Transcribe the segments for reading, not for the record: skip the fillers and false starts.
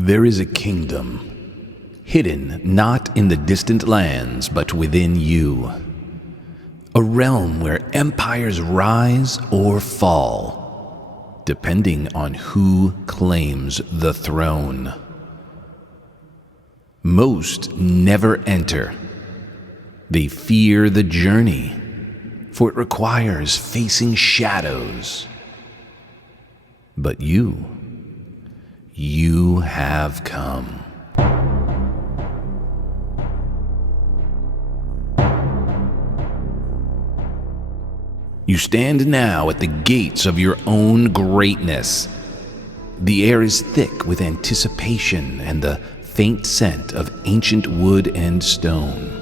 There is a kingdom, hidden not in the distant lands, but within you. A realm where empires rise or fall, depending on who claims the throne. Most never enter. They fear the journey, for it requires facing shadows. But you have come. You stand now at the gates of your own greatness. The air is thick with anticipation and the faint scent of ancient wood and stone.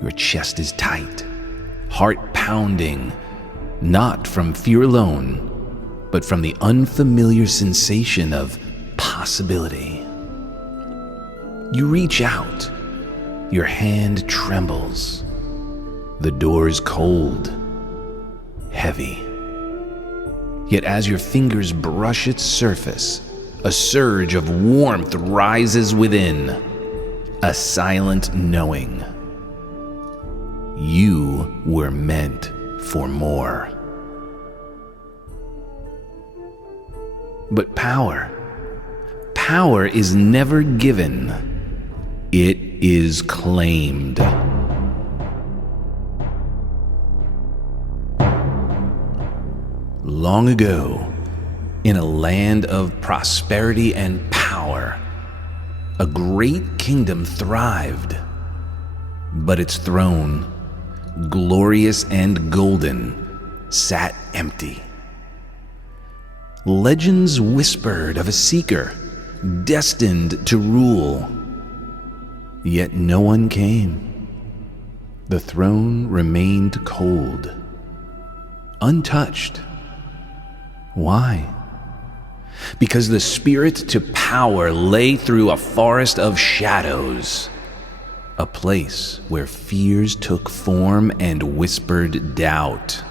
Your chest is tight, heart pounding, not from fear alone, but from the unfamiliar sensation of possibility. You reach out. Your hand trembles. The door is cold, heavy. Yet as your fingers brush its surface, a surge of warmth rises within, a silent knowing. You were meant for more. But power is never given. It is claimed. Long ago, in a land of prosperity and power, a great kingdom thrived. But its throne, glorious and golden, sat empty. Legends whispered of a seeker destined to rule. Yet no one came. The throne remained cold, untouched. Why? Because the spirit to power lay through a forest of shadows, a place where fears took form and whispered doubt.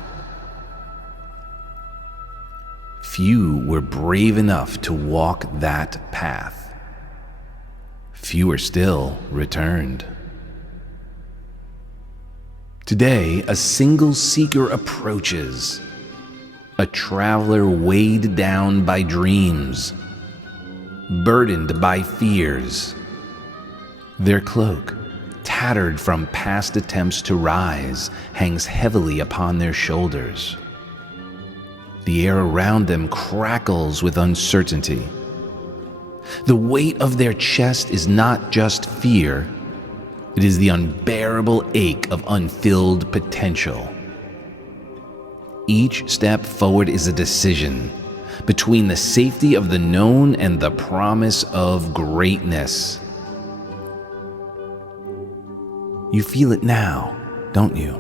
Few were brave enough to walk that path. Fewer still returned. Today, a single seeker approaches, a traveler weighed down by dreams, burdened by fears. Their cloak, tattered from past attempts to rise, hangs heavily upon their shoulders. The air around them crackles with uncertainty. The weight of their chest is not just fear, it is the unbearable ache of unfilled potential. Each step forward is a decision between the safety of the known and the promise of greatness. You feel it now, don't you?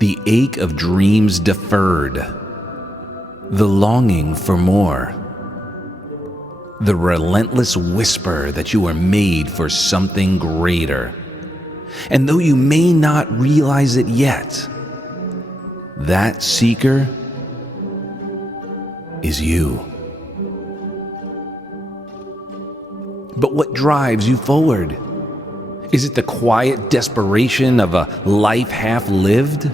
The ache of dreams deferred, the longing for more, the relentless whisper that you are made for something greater. And though you may not realize it yet, that seeker is you. But what drives you forward? Is it the quiet desperation of a life half lived?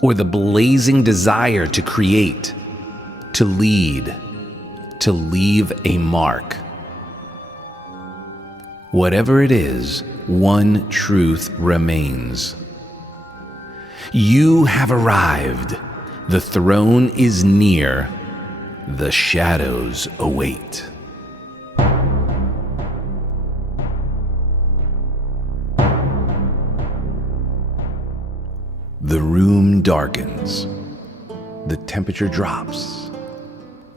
Or the blazing desire to create, to lead, to leave a mark? Whatever it is, one truth remains. You have arrived. The throne is near. The shadows await. The room darkens. The temperature drops.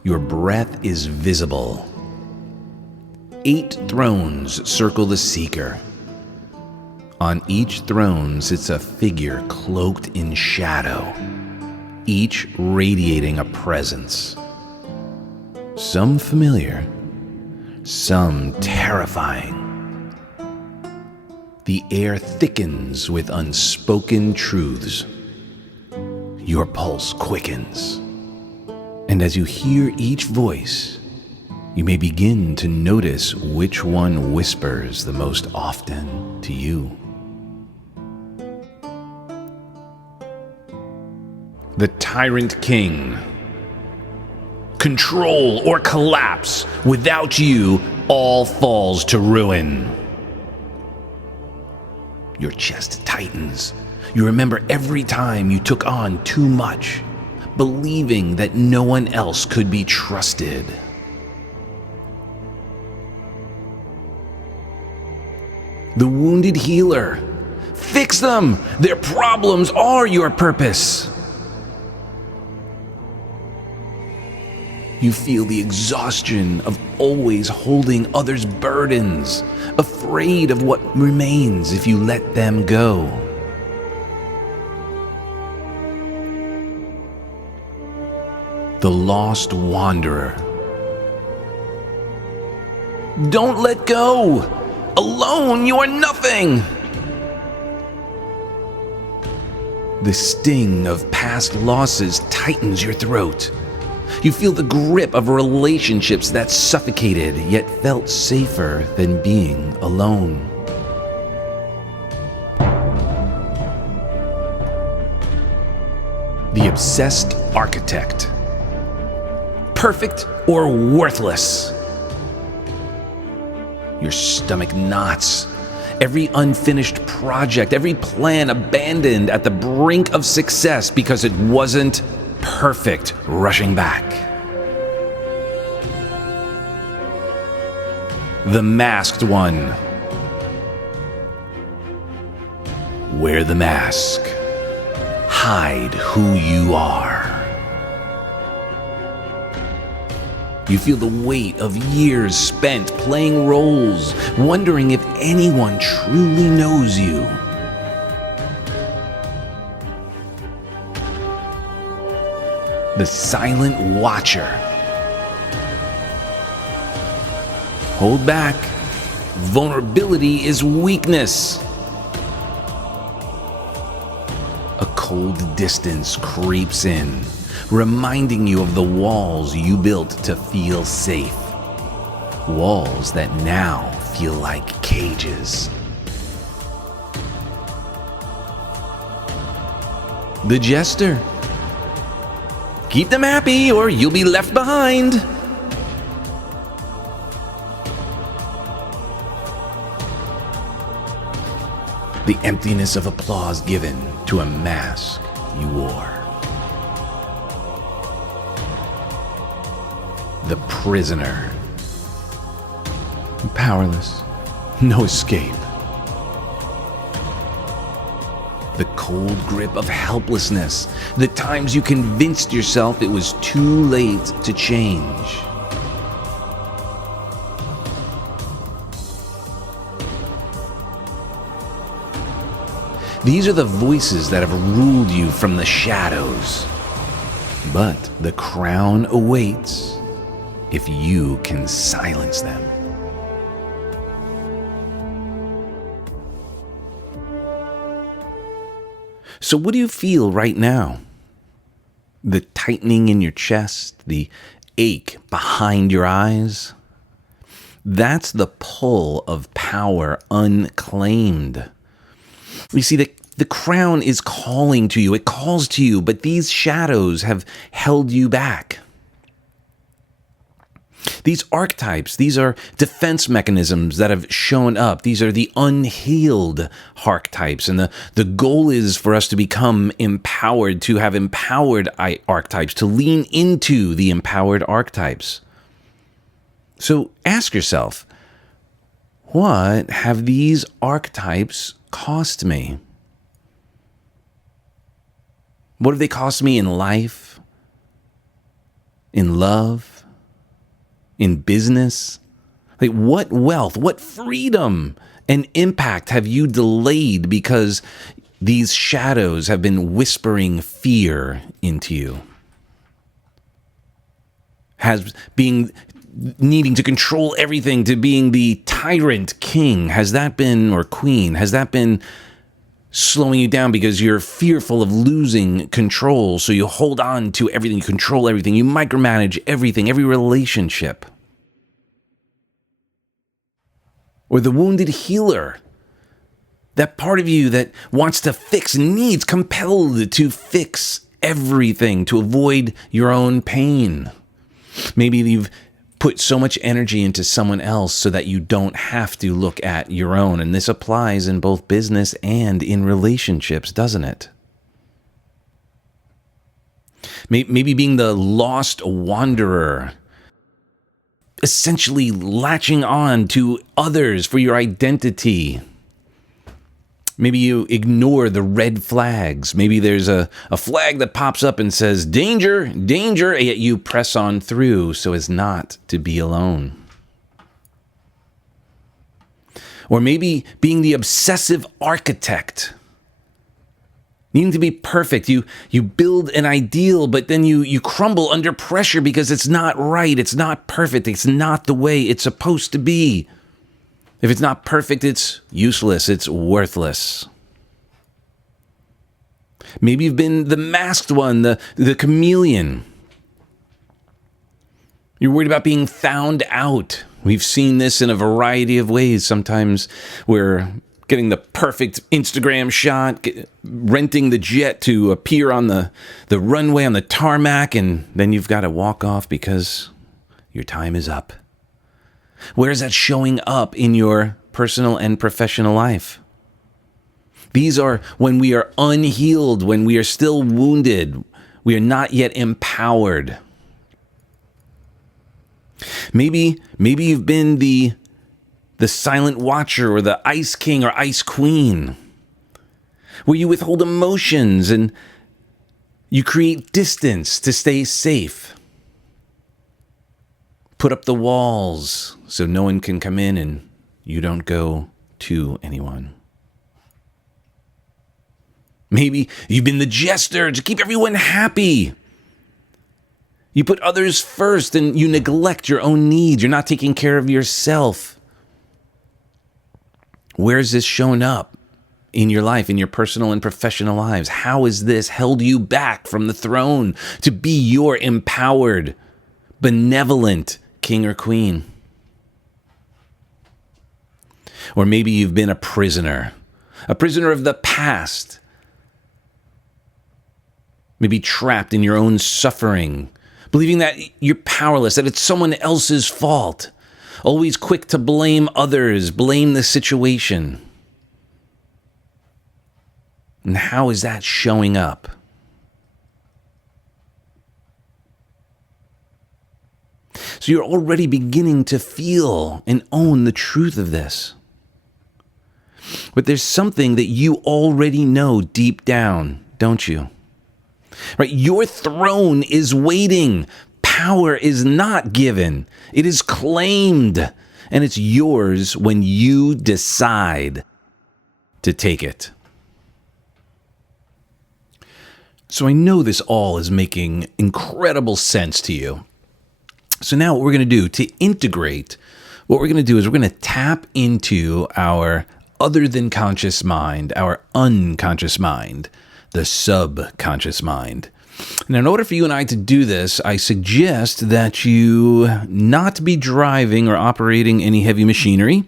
Your breath is visible. 8 thrones circle the seeker. On each throne sits a figure cloaked in shadow, each radiating a presence. Some familiar, some terrifying. The air thickens with unspoken truths. Your pulse quickens. And as you hear each voice, you may begin to notice which one whispers the most often to you. The Tyrant King. Control or collapse. Without you, all falls to ruin. Your chest tightens. You remember every time you took on too much, believing that no one else could be trusted. The Wounded Healer. Fix them! Their problems are your purpose. You feel the exhaustion of always holding others' burdens, afraid of what remains if you let them go. The Lost Wanderer. Don't let go! Alone, you are nothing! The sting of past losses tightens your throat. You feel the grip of relationships that suffocated, yet felt safer than being alone. The Obsessed Architect. Perfect or worthless? Your stomach knots. Every unfinished project, every plan abandoned at the brink of success because it wasn't perfect, rushing back. The Masked One. Wear the mask. Hide who you are. You feel the weight of years spent playing roles, wondering if anyone truly knows you. The Silent Watcher. Hold back. Vulnerability is weakness. A cold distance creeps in, reminding you of the walls you built to feel safe. Walls that now feel like cages. The Jester. Keep them happy or you'll be left behind. The emptiness of applause given to a mask you wore. The Prisoner. Powerless. No escape. The cold grip of helplessness. The times you convinced yourself it was too late to change. These are the voices that have ruled you from the shadows. But the crown awaits if you can silence them. So what do you feel right now? The tightening in your chest, the ache behind your eyes? That's the pull of power unclaimed. You see, the crown is calling to you. It calls to you, but these shadows have held you back. These archetypes, these are defense mechanisms that have shown up. These are the unhealed archetypes. And the goal is for us to become empowered, to have empowered archetypes, to lean into the empowered archetypes. So ask yourself, what have these archetypes cost me? What have they cost me in life, in love, in business? Like, what wealth, what freedom and impact have you delayed because these shadows have been whispering fear into you? Has being needing to control everything to being the tyrant king, has that been, or queen, has that been slowing you down because you're fearful of losing control, so you hold on to everything, you control everything, you micromanage everything, every relationship? Or the wounded healer. That part of you that wants to fix, needs, compelled to fix everything to avoid your own pain. Maybe you've put so much energy into someone else so that you don't have to look at your own. And this applies in both business and in relationships, doesn't it? Maybe being the lost wanderer, essentially latching on to others for your identity. Maybe you ignore the red flags. Maybe there's a flag that pops up and says, danger, danger, yet you press on through so as not to be alone. Or maybe being the obsessive architect. Needing to be perfect. You build an ideal, but then you crumble under pressure because it's not right. It's not perfect. It's not the way it's supposed to be. If it's not perfect, it's useless. It's worthless. Maybe you've been the masked one, the chameleon. You're worried about being found out. We've seen this in a variety of ways. Sometimes we're getting the perfect Instagram shot, renting the jet to appear on the runway on the tarmac, and then you've got to walk off because your time is up. Where is that showing up in your personal and professional life? These are when we are unhealed, when we are still wounded, we are not yet empowered. Maybe you've been the silent watcher or the ice king or ice queen, where you withhold emotions and you create distance to stay safe. Put up the walls so no one can come in and you don't go to anyone. Maybe you've been the jester to keep everyone happy. You put others first and you neglect your own needs. You're not taking care of yourself. Where's this shown up in your life, in your personal and professional lives? How has this held you back from the throne to be your empowered, benevolent king or queen? Or maybe you've been a prisoner of the past. Maybe trapped in your own suffering, believing that you're powerless, that it's someone else's fault. Always quick to blame others, blame the situation. And how is that showing up? So you're already beginning to feel and own the truth of this. But there's something that you already know deep down, don't you? Right? Your throne is waiting. Power is not given. It is claimed. And it's yours when you decide to take it. So I know this all is making incredible sense to you. So now what we're going to do to integrate, what we're going to do is we're going to tap into our other than conscious mind, our unconscious mind, the subconscious mind. Now, in order for you and I to do this, I suggest that you not be driving or operating any heavy machinery.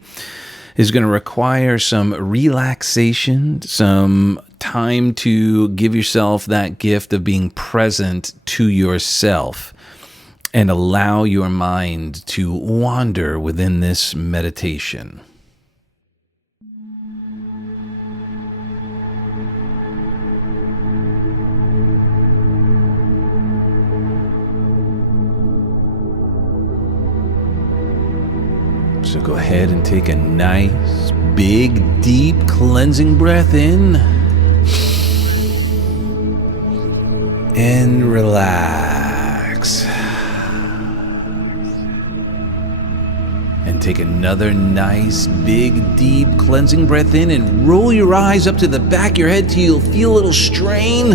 It's going to require some relaxation, some time to give yourself that gift of being present to yourself and allow your mind to wander within this meditation. So go ahead and take a nice, big, deep cleansing breath in. And relax. And take another nice, big, deep cleansing breath in and roll your eyes up to the back of your head till you'll feel a little strain.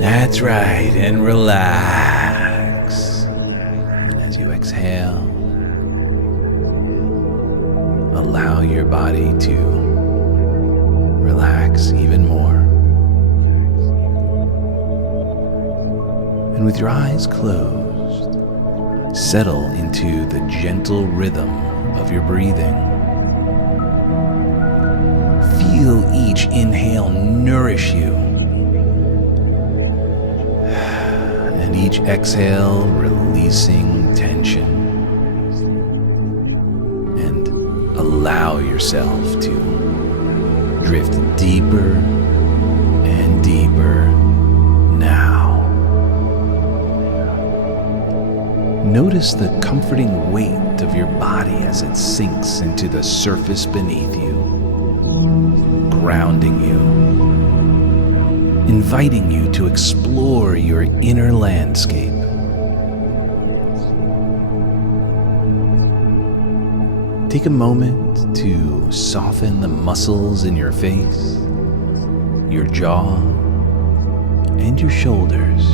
That's right, and relax. And as you exhale, allow your body to relax even more. And with your eyes closed, settle into the gentle rhythm of your breathing. Feel each inhale nourish you, and each exhale releasing tension. And allow yourself to drift deeper and deeper now. Notice the comforting weight of your body as it sinks into the surface beneath you, grounding you, inviting you to explore your inner landscape. Take a moment to soften the muscles in your face, your jaw, and your shoulders.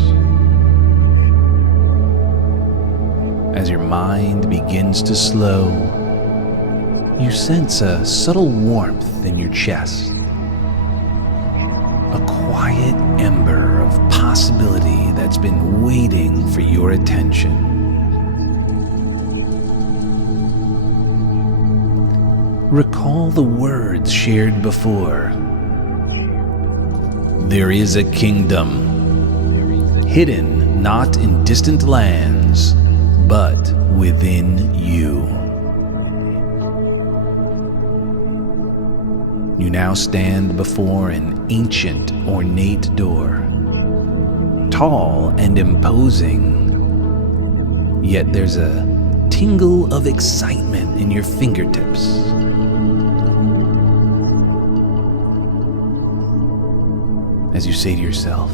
As your mind begins to slow, you sense a subtle warmth in your chest, a quiet ember of possibility that's been waiting for your attention. Recall the words shared before. There is a kingdom, hidden not in distant lands, but within you. You now stand before an ancient, ornate door, tall and imposing, yet there's a tingle of excitement in your fingertips. As you say to yourself,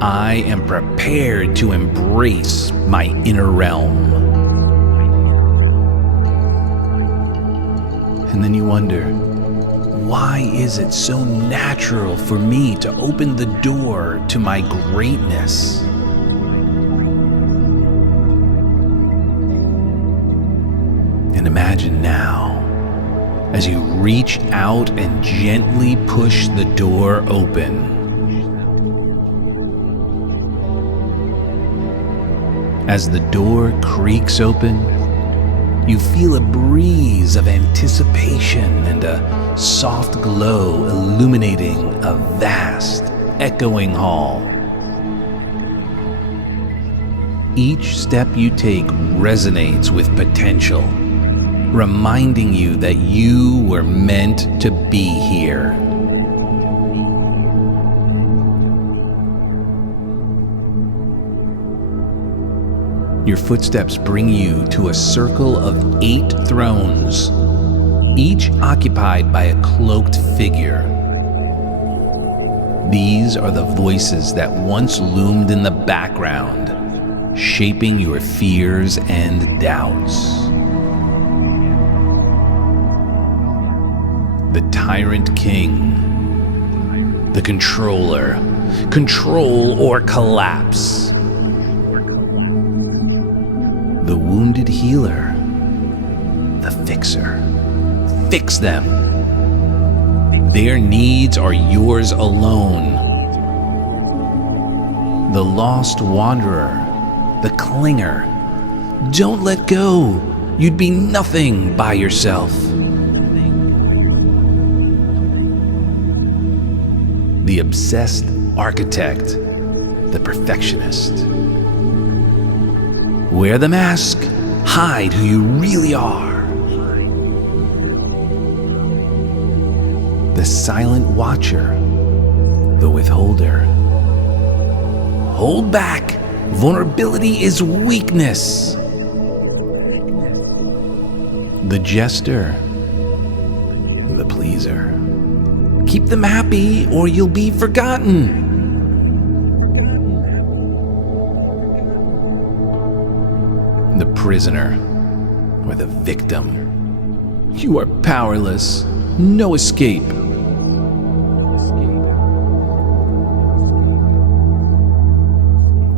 I am prepared to embrace my inner realm. And then you wonder, why is it so natural for me to open the door to my greatness? And imagine now, as you reach out and gently push the door open. As the door creaks open, you feel a breeze of anticipation and a soft glow illuminating a vast, echoing hall. Each step you take resonates with potential, reminding you that you were meant to be here. Your footsteps bring you to a circle of 8 thrones, each occupied by a cloaked figure. These are the voices that once loomed in the background, shaping your fears and doubts. The Tyrant King, the Controller, control or collapse. The Wounded Healer, the Fixer, fix them. Their needs are yours alone. The Lost Wanderer, the Clinger, don't let go. You'd be nothing by yourself. The Obsessed Architect, the Perfectionist. Wear the mask, hide who you really are. The Silent Watcher, the Withholder. Hold back, vulnerability is weakness. The Jester, the Pleaser. Keep them happy or you'll be forgotten. The Prisoner, or the Victim. You are powerless, no escape.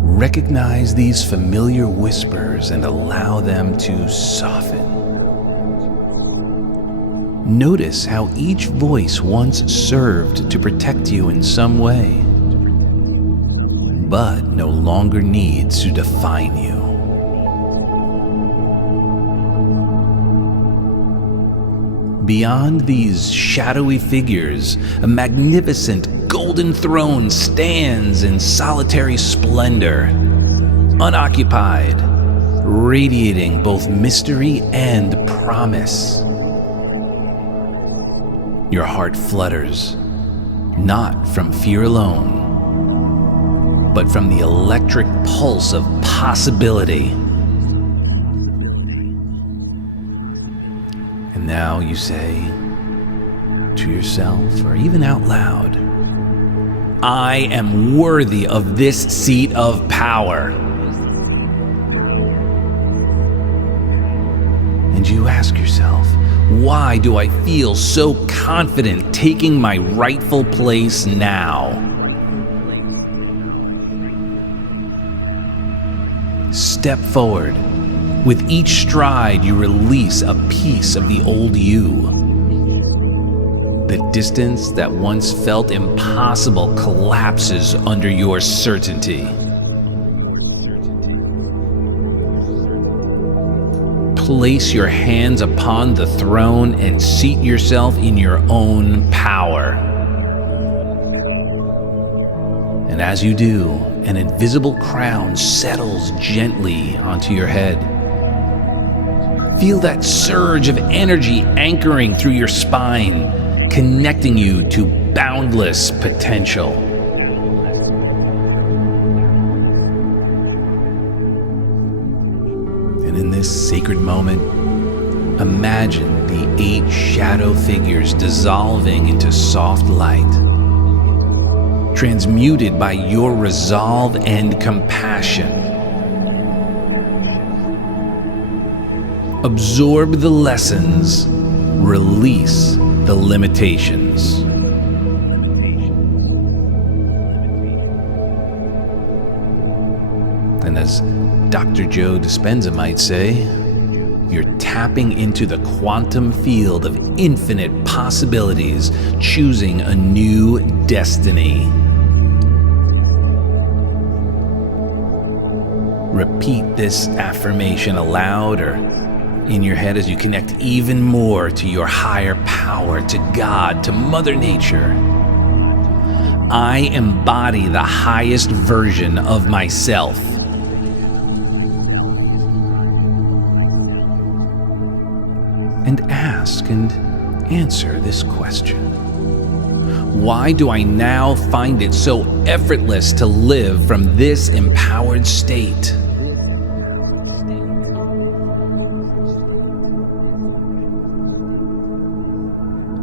Recognize these familiar whispers and allow them to soften. Notice how each voice once served to protect you in some way, but no longer needs to define you. Beyond these shadowy figures, a magnificent golden throne stands in solitary splendor, unoccupied, radiating both mystery and promise. Your heart flutters, not from fear alone, but from the electric pulse of possibility. And now you say to yourself, or even out loud, I am worthy of this seat of power. And you ask yourself, why do I feel so confident taking my rightful place now? Step forward. With each stride, you release a piece of the old you. The distance that once felt impossible collapses under your certainty. Place your hands upon the throne and seat yourself in your own power. And as you do, an invisible crown settles gently onto your head. Feel that surge of energy anchoring through your spine, connecting you to boundless potential. And in this sacred moment, imagine the 8 shadow figures dissolving into soft light, transmuted by your resolve and compassion. Absorb the lessons, release the limitations. And as Dr. Joe Dispenza might say, you're tapping into the quantum field of infinite possibilities, choosing a new destiny. Repeat this affirmation aloud or in your head as you connect even more to your higher power, to God, to Mother Nature. I embody the highest version of myself. And ask and answer this question. Why do I now find it so effortless to live from this empowered state?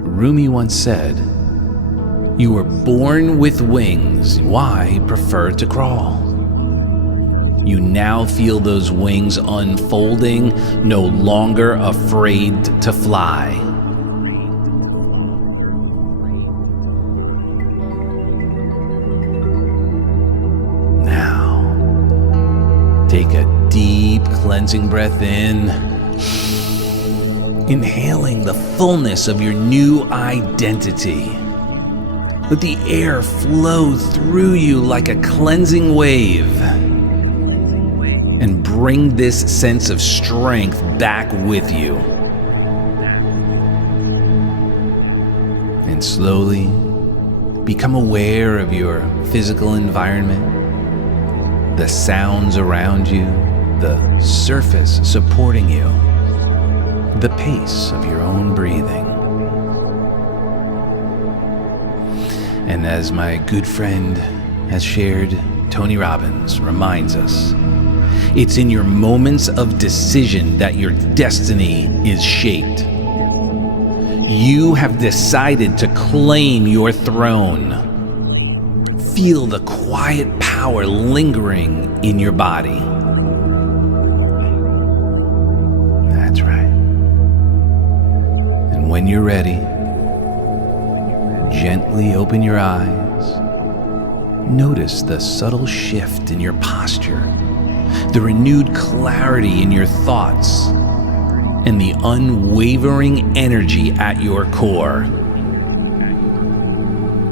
Rumi once said, "You were born with wings, why prefer to crawl?" You now feel those wings unfolding, no longer afraid to fly. Now, take a deep cleansing breath in, inhaling the fullness of your new identity. Let the air flow through you like a cleansing wave, and bring this sense of strength back with you. And slowly become aware of your physical environment, the sounds around you, the surface supporting you, the pace of your own breathing. And as my good friend has shared, Tony Robbins reminds us, it's in your moments of decision that your destiny is shaped. You have decided to claim your throne. Feel the quiet power lingering in your body. That's right. And when you're ready, gently open your eyes. Notice the subtle shift in your posture, the renewed clarity in your thoughts, and the unwavering energy at your core.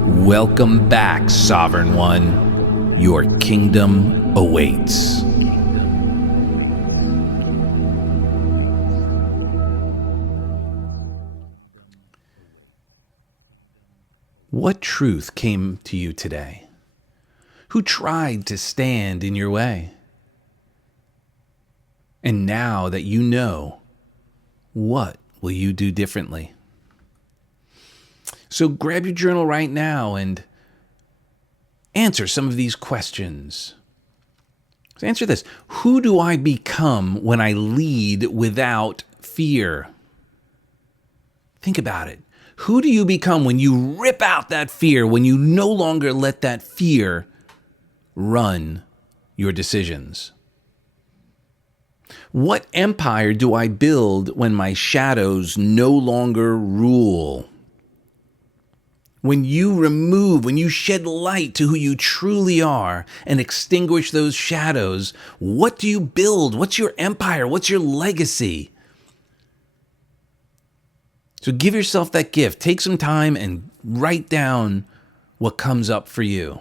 Welcome back, Sovereign One. Your kingdom awaits. What truth came to you today? Who tried to stand in your way? And now that you know, what will you do differently? So grab your journal right now and answer some of these questions. So answer this. Who do I become when I lead without fear? Think about it. Who do you become when you rip out that fear, when you no longer let that fear run your decisions? What empire do I build when my shadows no longer rule? When you shed light to who you truly are and extinguish those shadows, what do you build? What's your empire? What's your legacy? So give yourself that gift. Take some time and write down what comes up for you.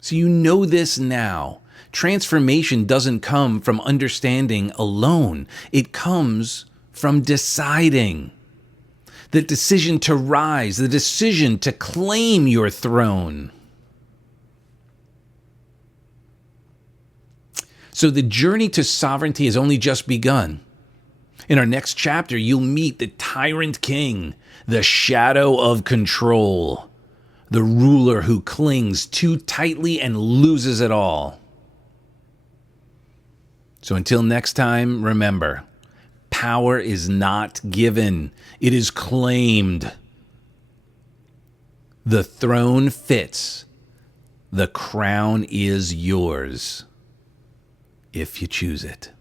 So you know this now. Transformation doesn't come from understanding alone. It comes from deciding. The decision to rise, the decision to claim your throne. So the journey to sovereignty has only just begun. In our next chapter, you'll meet the tyrant king, the shadow of control, the ruler who clings too tightly and loses it all. So until next time, remember, power is not given, it is claimed. The throne fits, the crown is yours, if you choose it.